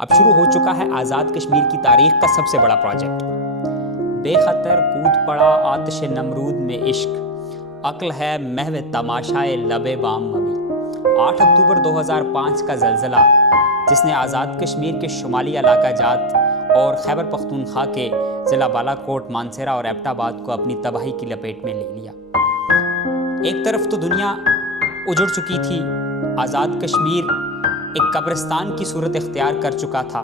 اب شروع ہو چکا ہے آزاد کشمیر کی تاریخ کا سب سے بڑا پروجیکٹ۔ بے خطر کود پڑا آتش نمرود میں عشق، عقل ہے محو تماشائے لب بام ابھی۔ 8 اکتوبر 2005 کا زلزلہ جس نے آزاد کشمیر کے شمالی علاقہ جات اور خیبر پختونخوا کے ضلع بالا کوٹ، مانسہرہ اور ایبٹ آباد کو اپنی تباہی کی لپیٹ میں لے لیا۔ ایک طرف تو دنیا اجڑ چکی تھی، آزاد کشمیر ایک قبرستان کی صورت اختیار کر چکا تھا۔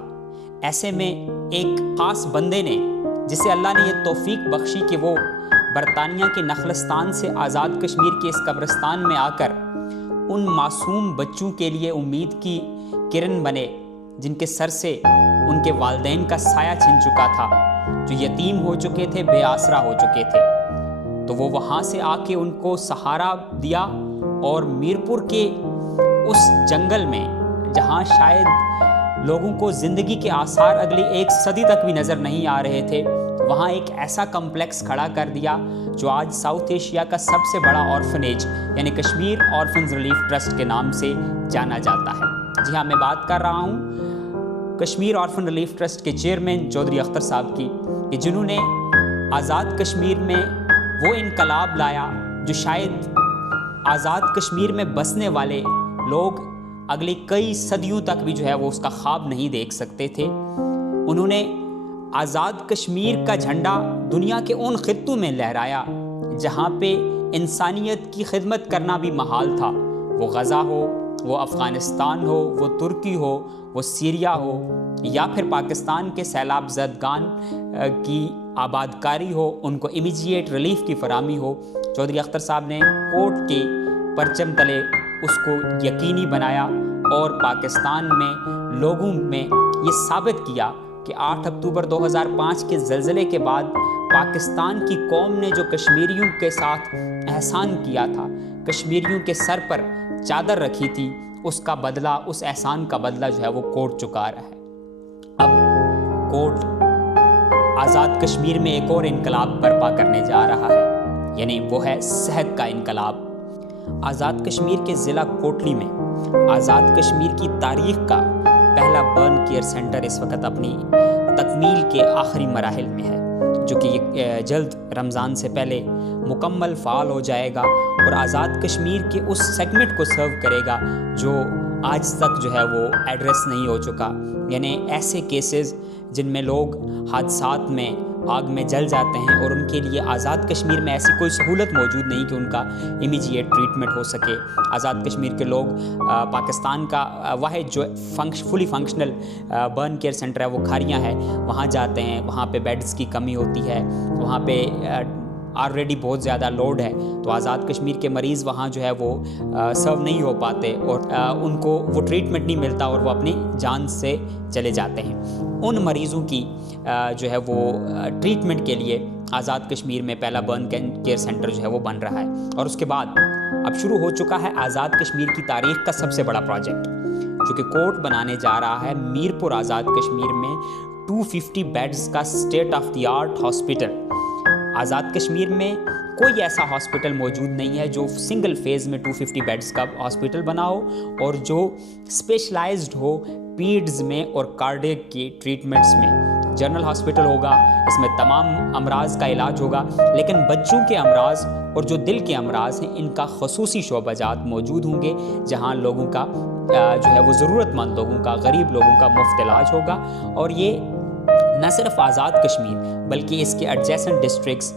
ایسے میں ایک خاص بندے نے، جسے اللہ نے یہ توفیق بخشی کہ وہ برطانیہ کے نخلستان سے آزاد کشمیر کے اس قبرستان میں آ کر ان معصوم بچوں کے لیے امید کی کرن بنے جن کے سر سے ان کے والدین کا سایہ چھن چکا تھا، جو یتیم ہو چکے تھے، بے آسرا ہو چکے تھے۔ تو وہ وہاں سے آ کے ان کو سہارا دیا اور میرپور کے اس جنگل میں، جہاں شاید لوگوں کو زندگی کے آثار اگلی 1 صدی تک بھی نظر نہیں آ رہے تھے، وہاں ایک ایسا کمپلیکس کھڑا کر دیا جو آج ساؤتھ ایشیا کا سب سے بڑا آرفنیج یعنی کشمیر آرفنز ریلیف ٹرسٹ کے نام سے جانا جاتا ہے۔ جی ہاں، میں بات کر رہا ہوں کشمیر آرفن ریلیف ٹرسٹ کے چیئرمین چودھری اختر صاحب کی، کہ جنہوں نے آزاد کشمیر میں وہ انقلاب لایا جو شاید آزاد کشمیر میں بسنے والے لوگ اگلی کئی صدیوں تک بھی جو ہے وہ اس کا خواب نہیں دیکھ سکتے تھے۔ انہوں نے آزاد کشمیر کا جھنڈا دنیا کے ان خطوں میں لہرایا جہاں پہ انسانیت کی خدمت کرنا بھی محال تھا، وہ غزہ ہو، وہ افغانستان ہو، وہ ترکی ہو، وہ سیریا ہو، یا پھر پاکستان کے سیلاب زدگان کی آبادکاری ہو، ان کو امیجیٹ ریلیف کی فراہمی ہو۔ چودھری اختر صاحب نے کوٹ کے پرچم تلے اس کو یقینی بنایا اور پاکستان میں لوگوں میں یہ ثابت کیا کہ 8 اکتوبر 2005 کے زلزلے کے بعد پاکستان کی قوم نے جو کشمیریوں کے ساتھ احسان کیا تھا، کشمیریوں کے سر پر چادر رکھی تھی، اس کا بدلہ، اس احسان کا بدلہ جو ہے وہ کوٹ چکا رہا ہے۔ اب کوٹ آزاد کشمیر میں ایک اور انقلاب برپا کرنے جا رہا ہے، یعنی وہ ہے صحت کا انقلاب۔ آزاد کشمیر کے ضلع کوٹلی میں آزاد کشمیر کی تاریخ کا پہلا برن کیئر سینٹر اس وقت اپنی تکمیل کے آخری مراحل میں ہے، جو کہ جلد رمضان سے پہلے مکمل فعال ہو جائے گا اور آزاد کشمیر کے اس سیگمنٹ کو سرو کرے گا جو آج تک جو ہے وہ ایڈریس نہیں ہو چکا، یعنی ایسے کیسز جن میں لوگ حادثات میں آگ میں جل جاتے ہیں اور ان کے لیے آزاد کشمیر میں ایسی کوئی سہولت موجود نہیں کہ ان کا امیجیٹ ٹریٹمنٹ ہو سکے۔ آزاد کشمیر کے لوگ پاکستان کا واحد جو fully functional burn care centre ہے وہ کھاریاں ہے، وہاں جاتے ہیں، وہاں پہ بیڈز کی کمی ہوتی ہے، وہاں پہ آلریڈی بہت زیادہ لوڈ ہے، تو آزاد کشمیر کے مریض وہاں جو ہے وہ سرو نہیں ہو پاتے اور ان کو وہ ٹریٹمنٹ نہیں ملتا اور وہ اپنی جان سے چلے جاتے ہیں۔ ان مریضوں کی جو ہے وہ ٹریٹمنٹ کے لیے آزاد کشمیر میں پہلا برن کیئر سینٹر جو ہے وہ بن رہا ہے، اور اس کے بعد اب شروع ہو چکا ہے آزاد کشمیر کی تاریخ کا سب سے بڑا پروجیکٹ، جو کہ کوٹ بنانے جا رہا ہے میرپور آزاد کشمیر میں 250 بیڈز کا state of the art hospital. Azad Kashmir میں کوئی ایسا ہاسپٹل موجود نہیں ہے جو سنگل فیز میں 250 بیڈز کا ہاسپٹل بنا ہو اور جو اسپیشلائزڈ ہو پیڈز میں اور کارڈیک کی ٹریٹمنٹس میں۔ جنرل ہاسپٹل ہوگا، اس میں تمام امراض کا علاج ہوگا، لیکن بچوں کے امراض اور جو دل کے امراض ہیں ان کا خصوصی شعبہ جات موجود ہوں گے، جہاں لوگوں کا جو ہے وہ ضرورت مند لوگوں کا، غریب لوگوں کا مفت علاج ہوگا۔ اور یہ نہ صرف آزاد کشمیر بلکہ اس کے ایڈجیسنٹ ڈسٹرکٹس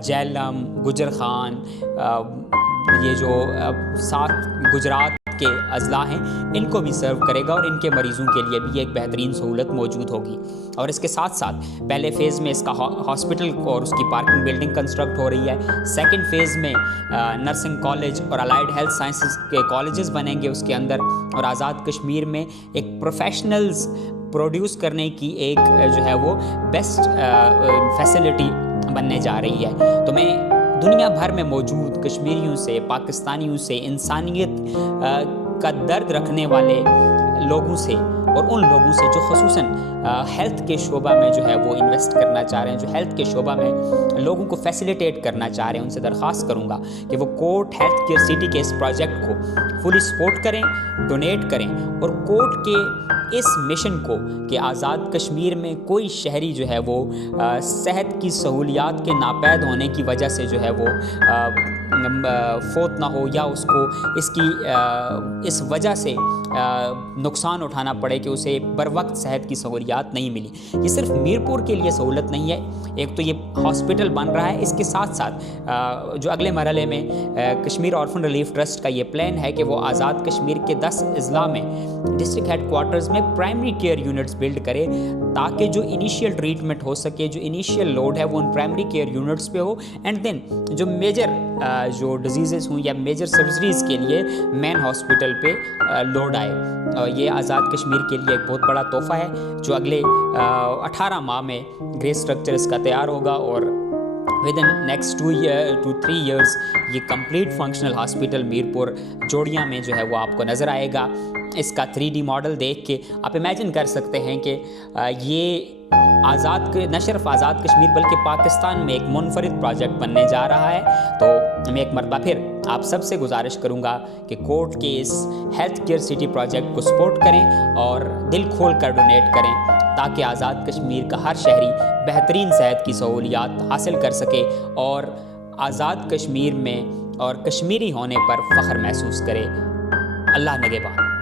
جہلم، گجر خان، یہ جو 7 گجرات کے اضلاع ہیں ان کو بھی سرو کرے گا اور ان کے مریضوں کے لیے بھی ایک بہترین سہولت موجود ہوگی۔ اور اس کے ساتھ ساتھ پہلے فیز میں اس کا ہاسپٹل اور اس کی پارکنگ بلڈنگ کنسٹرکٹ ہو رہی ہے، سیکنڈ فیز میں نرسنگ کالج اور الائیڈ ہیلتھ سائنسز کے کالجز بنیں گے اس کے اندر، اور آزاد کشمیر میں ایک پروفیشنلز پروڈیوس کرنے کی ایک جو ہے وہ بیسٹ فیسلٹی بننے جا رہی ہے۔ تو میں دنیا بھر میں موجود کشمیریوں سے، پاکستانیوں سے، انسانیت کا درد رکھنے والے لوگوں سے اور ان لوگوں سے جو خصوصاً ہیلتھ کے شعبہ میں جو ہے وہ انویسٹ کرنا چاہ رہے ہیں، جو ہیلتھ کے شعبہ میں لوگوں کو فیسیلیٹیٹ کرنا چاہ رہے ہیں، ان سے درخواست کروں گا کہ وہ کوٹ ہیلتھ کیئر سٹی کے اس پروجیکٹ کو فلی سپورٹ کریں، ڈونیٹ کریں، اور کوٹ کے اس مشن کو کہ آزاد کشمیر میں کوئی شہری جو ہے وہ صحت کی سہولیات کے ناپید ہونے کی وجہ سے جو ہے وہ فوت نہ ہو، یا اس کو اس وجہ سے نقصان اٹھانا پڑے کہ اسے بر وقت صحت کی سہولیات نہیں ملی۔ یہ صرف میرپور کے لیے سہولت نہیں ہے، ایک تو یہ ہاسپٹل بن رہا ہے، اس کے ساتھ ساتھ جو اگلے مرحلے میں کشمیر آرفن ریلیف ٹرسٹ کا یہ پلان ہے کہ وہ آزاد کشمیر کے 10 اضلاع میں ڈسٹرکٹ ہیڈ کوارٹرز میں پرائمری کیئر یونٹس بلڈ کرے، تاکہ جو انیشیل ٹریٹمنٹ ہو سکے، جو انیشیل لوڈ ہے وہ ان پرائمری کیئر یونٹس پہ ہو، اینڈ دین جو میجر جو ڈیزیزز ہوں یا میجر سرجریز کے لیے مین ہاسپٹل پہ لوڈ آئے۔ یہ آزاد کشمیر کے لیے ایک بہت بڑا تحفہ ہے جو اگلے 18 ماہ میں گرے اسٹرکچر اس کا تیار ہوگا، اور with in next 2 to 3 years یہ کمپلیٹ فنکشنل ہاسپٹل میرپور جوڑیاں میں جو ہے وہ آپ کو نظر آئے گا۔ اس کا 3D ماڈل دیکھ کے آپ امیجن کر سکتے ہیں کہ یہ نہ صرف آزاد کشمیر بلکہ پاکستان میں ایک منفرد پروجیکٹ بننے جا رہا ہے۔ تو میں ایک مرتبہ پھر آپ سب سے گزارش کروں گا کہ کوٹ کے اس ہیلتھ کیئر سٹی پروجیکٹ کو سپورٹ کریں اور دل کھول کر ڈونیٹ کریں، تاکہ آزاد کشمیر کا ہر شہری بہترین صحت کی سہولیات حاصل کر سکے اور آزاد کشمیر میں اور کشمیری ہونے پر فخر محسوس کرے۔ اللہ نگہبان۔